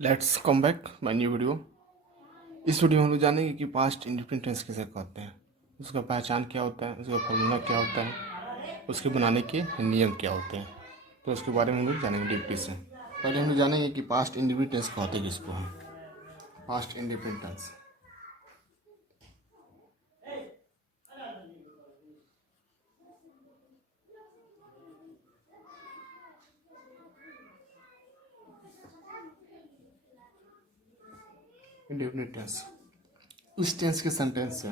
Let's come back my new video. इस video में हम लोग जानेंगे कि पास्ट इंडिपेंडेंट टेंस किसे कहते हैं, उसका पहचान क्या होता है, उसका फॉर्मूला क्या होता है, उसके बनाने के नियम क्या होते हैं। तो उसके बारे में हम लोग जानेंगे डीपली से। पहले हम लोग जानेंगे कि पास्ट इंडिपेंडेंट टेंस कहते हैं किसको हम। Past independent tense independent tense इस टेंस के सेंटेंस से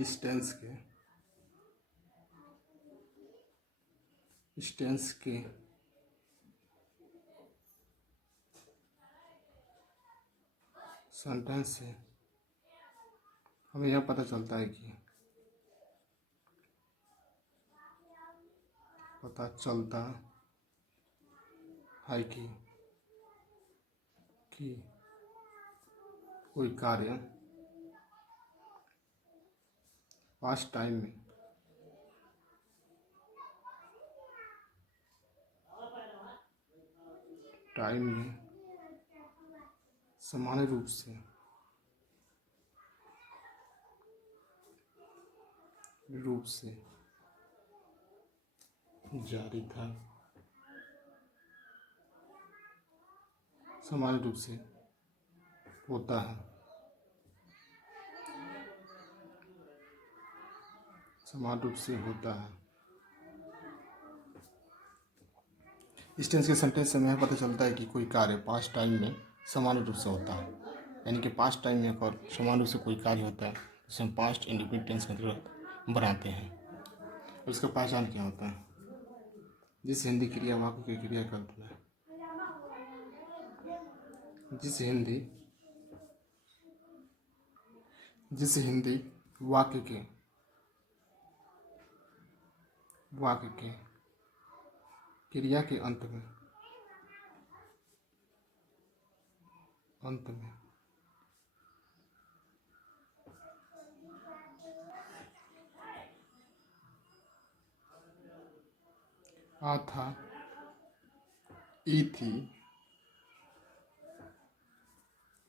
इस टेंस के इस टेंस के सेंटेंस से हमें यह पता चलता है कि कि कोई कार्य पास्ट टाइम में समान रूप से जारी था, समान रूप से होता है, समान रूप से होता है। इस टेंस के सेंटेंस से हमें पता चलता है कि कोई कार्य पास्ट टाइम में समान रूप से होता है, यानी कि पास्ट टाइम में अगर समान रूप से कोई कार्य होता है जिसे हम पास्ट इंडिपेंडेंट टेंस के अंतर्गत बनाते हैं। उसका पहचान क्या होता है? जिस हिंदी क्रिया वाक्य की क्रिया करता है, जिस हिंदी वाक्य के क्रिया के अंत में आ था, ई थी,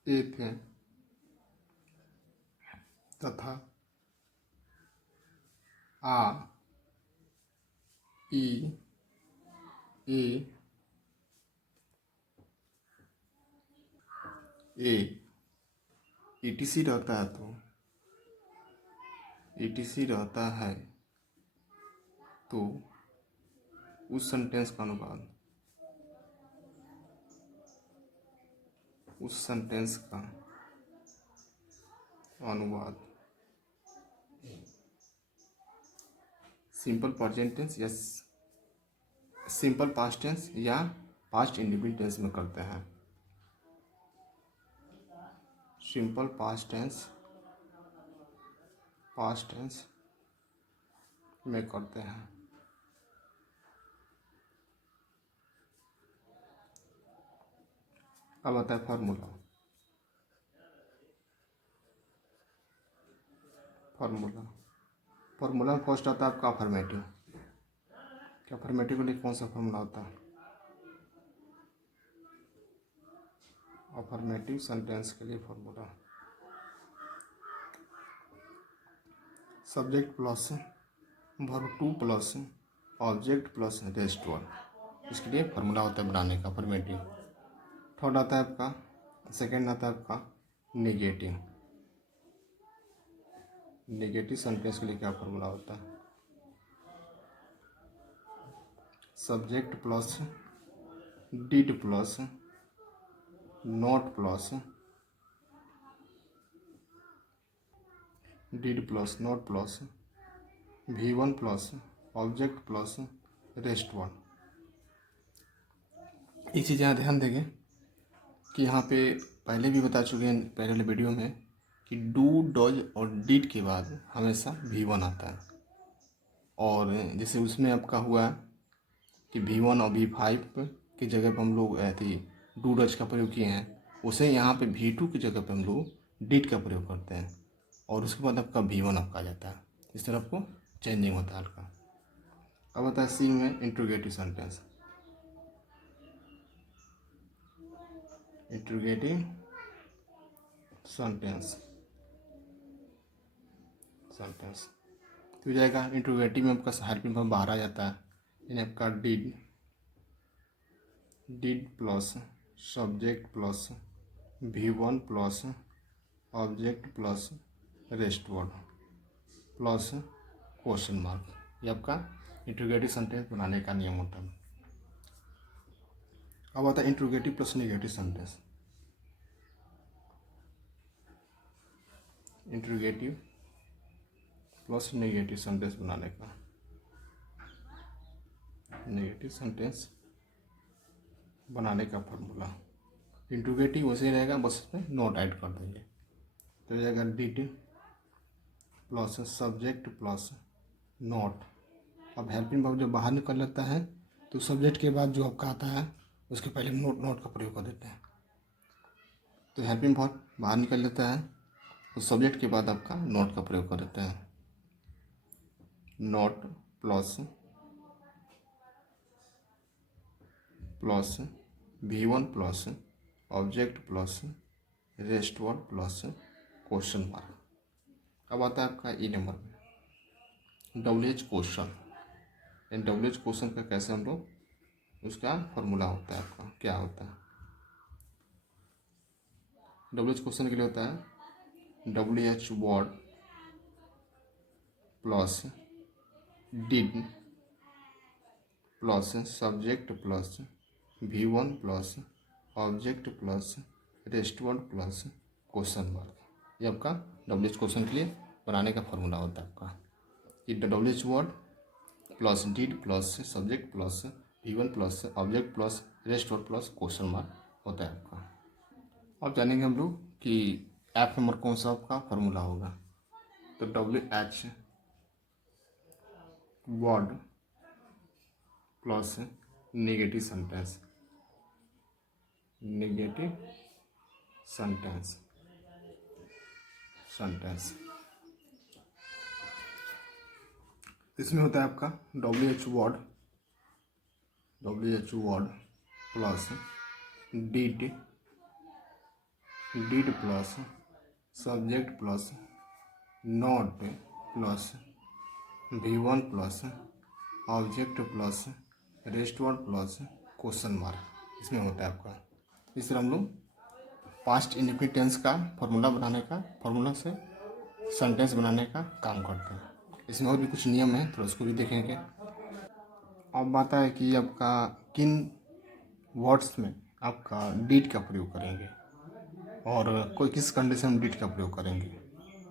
ए थे, तथा, आ, ई, ए, ईटीसी रहता है तो उस सेंटेंस का अनुवाद सिंपल प्रेजेंट टेंस या सिंपल पास्ट टेंस या पास्ट इंडिपेंडेंट टेंस में करते हैं। सिंपल पास्ट टेंस में करते हैं। अब आता है फार्मूला में फर्स्ट आता है आपका अफर्मेटिव। अफर्मेटिव के लिए कौन सा फार्मूला होता है? अफर्मेटिव सेंटेंस के लिए formula subject plus verb two plus object plus rest one. इसके लिए फार्मूला होता है बनाने का अफर्मेटिव। थर्ड आता है आपका, सेकेंड आता है आपका नेगेटिव सेंटेंस के लिए क्या फार्मूला होता है? Subject plus did plus not plus V1 plus object plus rest one. ये चीज़ यहाँ ध्यान देंगे कि यहाँ पे पहले भी बता चुके हैं पहले वाले वीडियो में कि डू, डज और डिड के बाद हमेशा V1 आता है। और जैसे उसमें आपका हुआ कि V1 और V5 की जगह पर हम लोग डू डज का प्रयोग किए हैं, उसे यहाँ पे V2 की जगह पे हम लोग डिड का प्रयोग करते हैं और उसके बाद आपका V1 आपका आ जाता है। इस तरह आपको चेंजिंग होता है हल्का। अब आता है सी में इंट्रोगेटिव सेंटेंस। इंट्रोगेटिव सेंटेंस तो हो जाएगा। इंट्रोगेटिव में आपका हेल्पिंग वर्ब बाहर आ जाता है, यानी आपका did plus subject plus V1 plus object plus rest word plus question mark, ये आपका इंट्रोगेटिव सेंटेंस बनाने का नियम होता है। अब आता है interrogative plus negative sentence. Interrogative plus negative sentence बनाने का, नेगेटिव सेंटेंस बनाने का फॉर्मूला। इंट्रोगेटिव वैसे ही रहेगा, बस इसमें नोट ऐड कर देंगे। तो हो जाएगा did plus subject plus note. अब हेल्पिंग वर्ब जब बाहर निकल लेता है तो सब्जेक्ट के बाद जो आपका आता है उसके पहले नोट का प्रयोग कर देते हैं। तो हेल्पिंग वर्ब बाहर निकल लेता है तो सब्जेक्ट के बाद आपका नोट का प्रयोग कर देते हैं। Note plus V1 plus object plus rest word plus question mark. अब आता है आपका ई नंबर में WH क्वेश्चन। WH क्वेश्चन का कैसे हम लोग उसका फॉर्मूला होता है, आपका क्या होता है। WH क्वेश्चन के लिए होता है WH word plus did plus subject plus V1 plus object plus rest word plus question mark. ये आपका WH क्वेश्चन के लिए बनाने का फॉर्मूला होता है आपका। ये WH word plus did plus subject plus V1 plus object plus rest word plus question mark होता है आपका। अब जानेंगे हम लोग कि F नंबर कौन सा आपका फॉर्मूला होगा। तो WH word plus negative sentence, negative sentence इसमें होता है आपका WH word plus did plus subject plus not plus V1 plus object plus rest word plus question mark, इसमें होता है आपका। इस तरह हम लोग पास्ट इंडेफिनिट टेंस का फॉर्मूला से सेंटेंस बनाने का काम करते हैं। इसमें और भी कुछ नियम है, तो उसको भी देखेंगे। अब बात है कि आपका किन वर्ड्स में आपका डिड का प्रयोग करेंगे और कोई किस कंडीशन में डिड का प्रयोग करेंगे।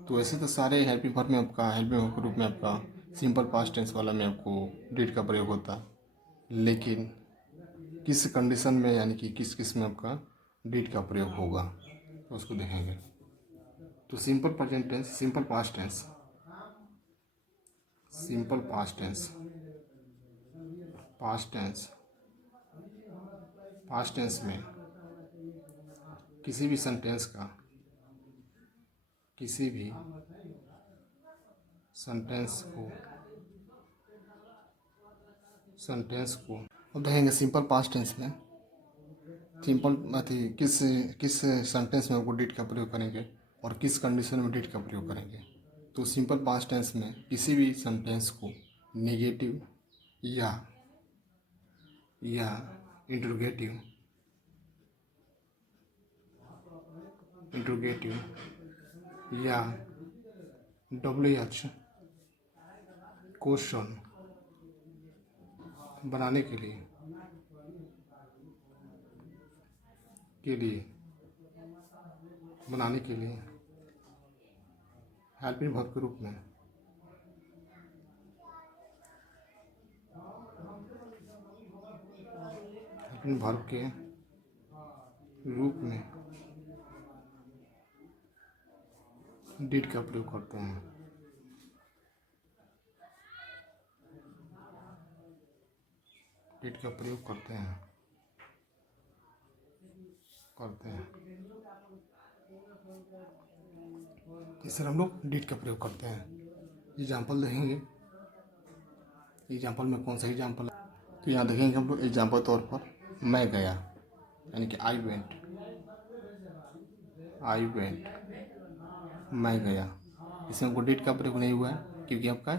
तो ऐसे तो सारे हेल्पिंग वर्ब में आपका हेल्पिंग वर्ब के रूप में आपका सिंपल पास्ट टेंस वाला में आपको डिड का प्रयोग होता है, लेकिन किस कंडीशन में यानी कि किस किस में आपका डिड का प्रयोग होगा तो उसको देखेंगे। तो simple present tense, simple past tense में किसी भी सेंटेंस को अब देखेंगे सिंपल पास्ट टेंस में किस सेंटेंस में आपको डिड का प्रयोग करेंगे और किस कंडीशन में डिड का प्रयोग करेंगे। तो सिंपल पास्ट टेंस में किसी भी सेंटेंस को नेगेटिव या इंट्रोगेटिव या WH क्वेश्चन बनाने के लिए हेल्पिंग वर्ब के रूप में डिड का प्रयोग करते हैं। इस तरह हम लोग डिड का प्रयोग करते हैं। एग्जाम्पल देखेंगे, एग्जाम्पल में कौन सा एग्जाम्पल है। तो यहाँ देखेंगे हम लोग एग्जाम्पल तौर पर मैं गया, यानी कि आई वेंट। आई वेंट, मैं गया। इसमें आपको डिड का प्रयोग नहीं हुआ है क्योंकि आपका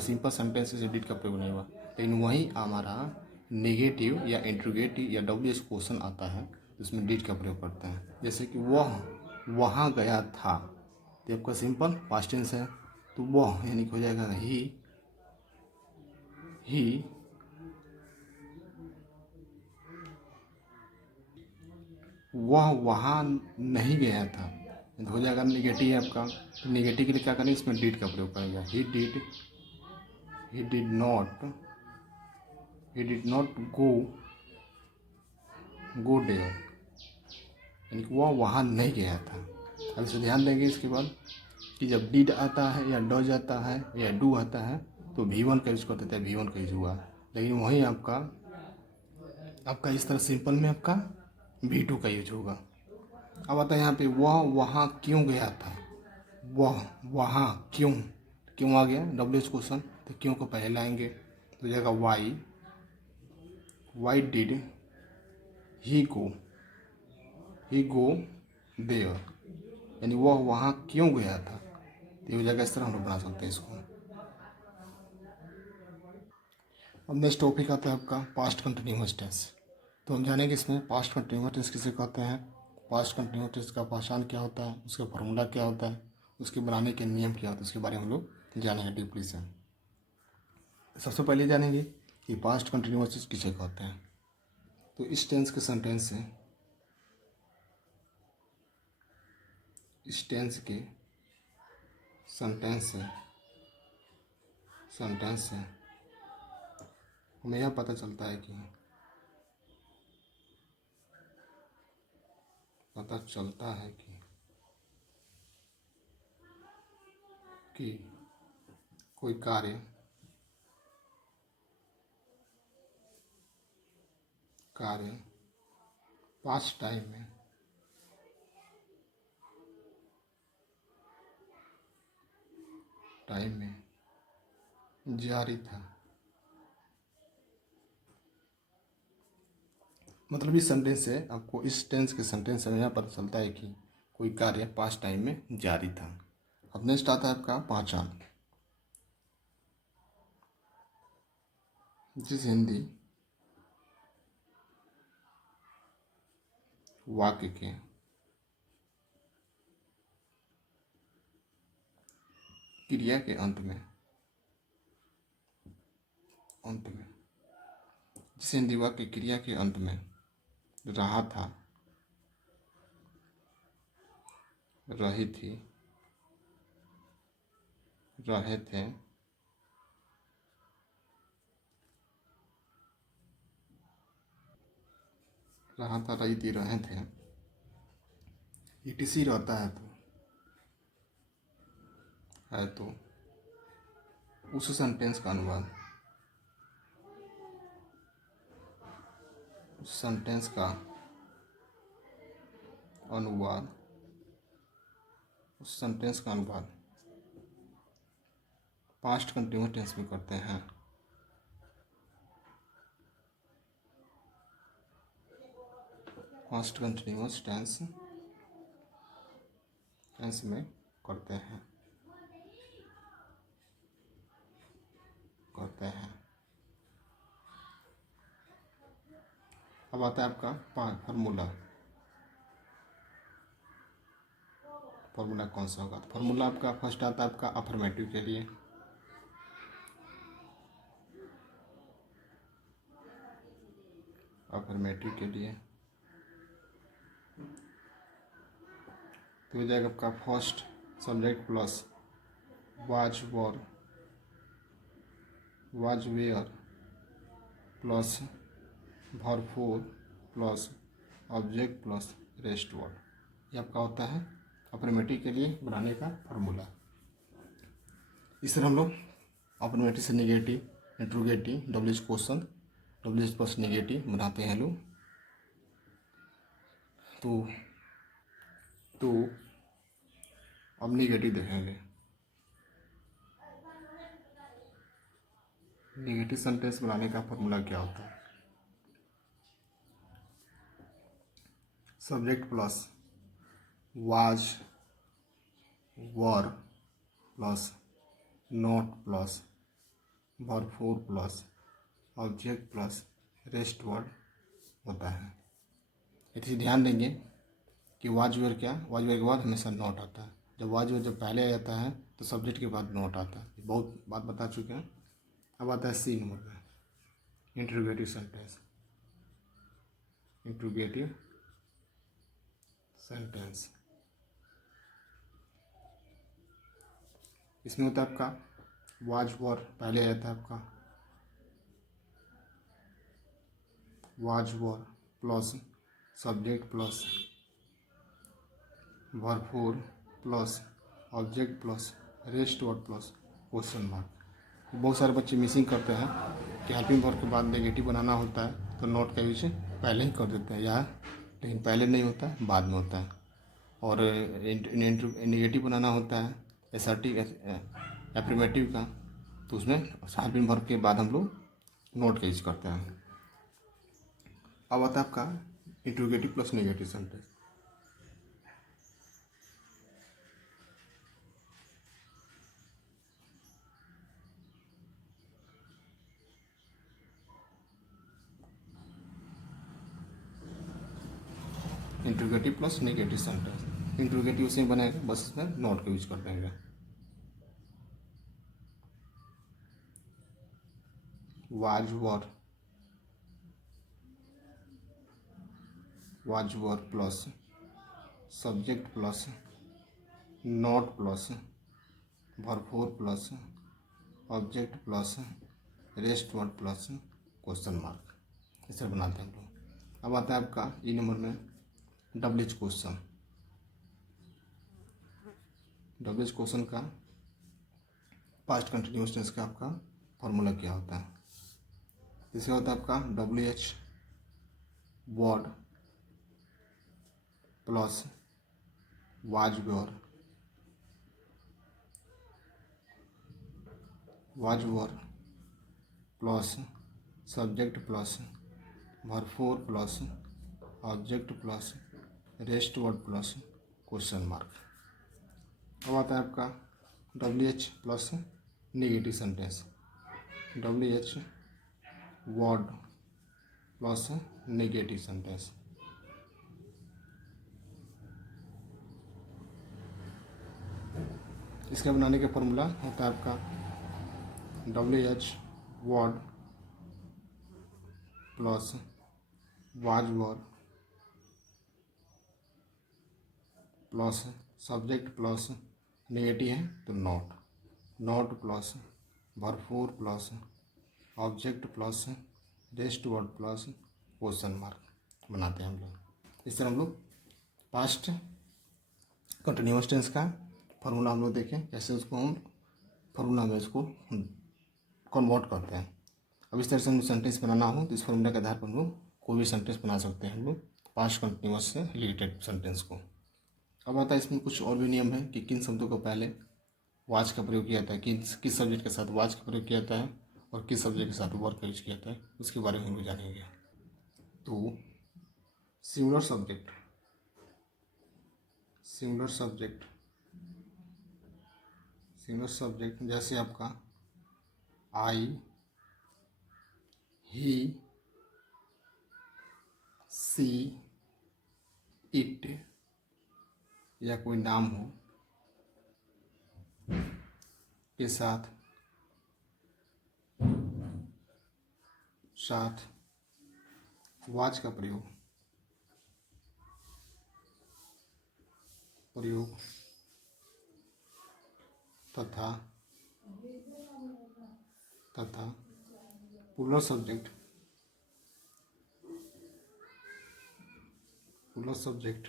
सिंपल सेंटेंस से डिड का प्रयोग नहीं हुआ। लेकिन वहीं हमारा नेगेटिव या इंट्रोगेटिव या डब्ल्यू एच क्वेश्चन आता है तो उसमें डिड का प्रयोग करते हैं। जैसे कि वह वहाँ गया था, तो आपका सिंपल पास्ट टेंस है, तो वह यानी कि हो जाएगा ही वह वहाँ नहीं गया था, तो हो जाएगा निगेटिव है आपका। तो निगेटिव के लिए क्या करेंगे, इसमें डिड का प्रयोग करेंगे। ही डिड नॉट गो देयर, यानी कि वह वहाँ नहीं गया था। अब इसे ध्यान देंगे इसके बाद कि जब डिड आता है या डज आता है या डू आता है तो V1 का यूज करते थे, V1 का यूज हुआ। लेकिन वहीं आपका इस तरह सिंपल में आपका V2 का यूज होगा। अब आता है यहाँ पे वह वहाँ क्यों गया था, वह वहाँ क्यों, क्यों आ गया डब्ल्यू एच क्वेश्चन, तो क्यों को पहले लाएंगे तो जाएगा why did he go there, यानी वह वहाँ क्यों गया था। तो ये जगह इस तरह हम लोग बना सकते हैं इसको। अब नेक्स्ट टॉपिक आता है आपका पास्ट कंटिन्यूअस टेंस। तो हम जानेंगे इसमें पास्ट कंटिन्यूअस टेंस किसे कहते हैं, पास्ट कंटिन्यूअस टेंस का पहचान क्या होता है, उसका फॉर्मूला क्या होता है, उसके बनाने के नियम क्या होते हैं, उसके बारे में हम लोग जानेंगे डीपली से। सबसे पहले जानेंगे कि पास्ट कंटिन्यूअस टेंस किसे कहते हैं। तो इस टेंस के सेंटेंस से हमें यह पता चलता है कि कोई कार्य पास्ट टाइम में जारी था। मतलब इस सेंटेंस से आपको, इस टेंस के सेंटेंस से यह पता चलता है कि कोई कार्य पास्ट टाइम में जारी था। अब नेक्स्ट आता है आपका पहचान। जिस हिंदी वाक्य के क्रिया के अंत में जिस हिंदी वाक्य क्रिया के अंत में रहा था, रही थी, रहे थे, रहा था, रही थी, रहे थे, ETC रहता है तो उस सेंटेंस का अनुवाद, उस सेंटेंस का अनुवाद पास्ट कंटिन्यूअस टेंस में करते हैं। पास्ट कंटिन्यूअस टेंस में करते हैं। अब आता है आपका फार्मूला कौन सा होगा। फार्मूला आपका फर्स्ट आता है आपका अफर्मेटिव के लिए। तो हो जाएगा आपका first subject plus was were plus verb four plus object plus rest word. ये आपका होता है अफर्मेटिव के लिए बनाने का फार्मूला। इस तरह हम लोग अफर्मेटिव से negative, interrogative, W H question, W H plus negative बनाते हैं लोग। तो अब नेगेटिव देखेंगे। नेगेटिव सेंटेंस बनाने का फॉर्मूला क्या होता है। Subject plus was, were plus not plus भरपूर plus object plus rest word होता है। इसे ध्यान देंगे कि वाज वेयर क्या, वाज वेयर के बाद हमेशा नॉट आता है। जब वाज वेयर जब पहले आ जाता है तो सब्जेक्ट के बाद नॉट आता है। बहुत बात बता चुके हैं। अब आता है सी नंबर पे, इंट्रोगेटिव सेंटेंस। इंट्रोगेटिव सेंटेंस इसमें होता है आपका वाज वर, पहले आ जाता है आपका was were plus subject plus भरपूर plus object plus rest word plus question mark. बहुत सारे बच्चे मिसिंग करते हैं कि हेल्पिंग वर्ब के बाद नेगेटिव बनाना होता है तो नॉट का यूज पहले ही कर देते हैं या, लेकिन पहले नहीं होता है, बाद में होता है। और नेगेटिव बनाना होता है एसर्टिव एफर्मेटिव का, तो उसमें हेल्पिंग वर्ब के बाद हम लोग नॉट का यूज करते हैं। अब आता है आपका interrogative plus negative sentence. Interrogative plus negative sentence, interrogative से बनेगा, बस इसमें नॉट का यूज कर देंगे। Was were plus subject plus not plus भरपूर plus object plus rest word plus question mark, इसे बनाते हैं हम लोग। अब आता है आपका ई नंबर में डब्ल्यूएच क्वेश्चन। डब्ल्यूएच क्वेश्चन का पास्ट कंटिन्यूअस टेंस का आपका फॉर्मूला क्या होता है। इसे होता है आपका WH word plus was were plus subject plus भरपूर plus object plus rest word plus question mark. अब आता है आपका WH plus negative sentence. WH word plus negative sentence. इसका बनाने का फॉर्मूला होता है आपका WH word plus was were plus subject plus negative है तो नॉट प्लस भरपूर plus object plus rest word plus question mark बनाते हैं हम लोग। इस तरह हम लोग पास्ट कंटिन्यूअस टेंस का फार्मूला हम लोग देखें कैसे उसको हम फार्मूला में इसको कन्वर्ट करते हैं। अब इस तरह से हम सेंटेंस बनाना हो तो इस फार्मूला के आधार पर हम लोग कोई भी सेंटेंस बना सकते हैं हम लोग पास्ट कंटिन्यूअस से रिलेटेड सेंटेंस को। अब आता है इसमें कुछ और भी नियम है कि किन शब्दों को पहले वाज का प्रयोग किया जाता है, किस सब्जेक्ट के साथ वाज का प्रयोग किया जाता है और किस सब्जेक्ट के साथ वर्ब का यूज किया जाता है, उसके बारे में हम लोग जानेंगे। तो सिंगुलर सब्जेक्ट जैसे आपका आई, ही, सी, इट या कोई नाम हो के साथ वाज का प्रयोग तथा प्लूरल सब्जेक्ट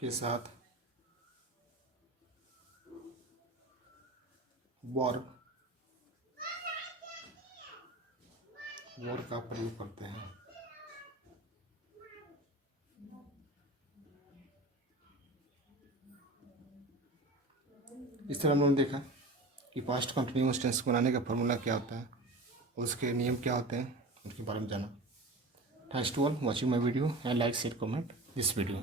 के साथ वर्ब का प्रयोग करते हैं। इस तरह हम लोगों ने देखा कि पास्ट कंटिन्यूअस टेंस बनाने का फॉर्मूला क्या होता है, उसके नियम क्या होते हैं, उनके बारे में जाना। Thanks to all watching my video and like share comment this video.